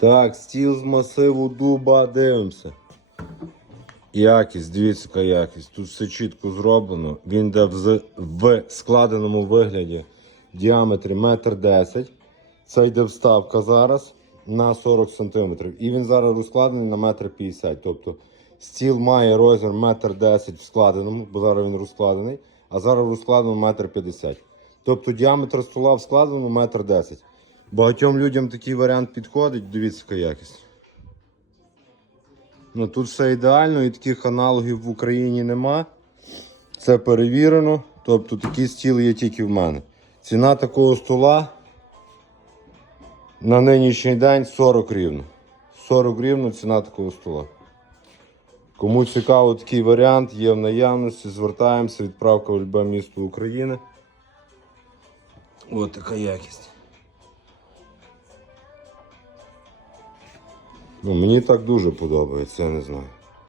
Так, стіл з масиву дуба, дивимося. Якість, дивіться, яка якість. Тут все чітко зроблено. Він йде в, в складеному вигляді діаметрі 1,10 м. Це йде вставка зараз на 40 см. І він зараз розкладений на 1,50 м. Тобто стіл має розмір 1,10 м в складеному, бо зараз він розкладений, а зараз розкладено 1,50 м. Тобто діаметр стола в складеному 1,10 м. Багатьом людям такий варіант підходить, дивіться, яка якість. Ну, тут все ідеально і таких аналогів в Україні нема. Це перевірено. Тобто такі стіли є тільки в мене. Ціна такого стола на нинішній день 40 рівно. 40 рівно ціна такого стола. Кому цікаво такий варіант, є в наявності, звертаємося, відправка в любе місто України. Ось така якість. Ну, мені так дуже подобається, я не знаю.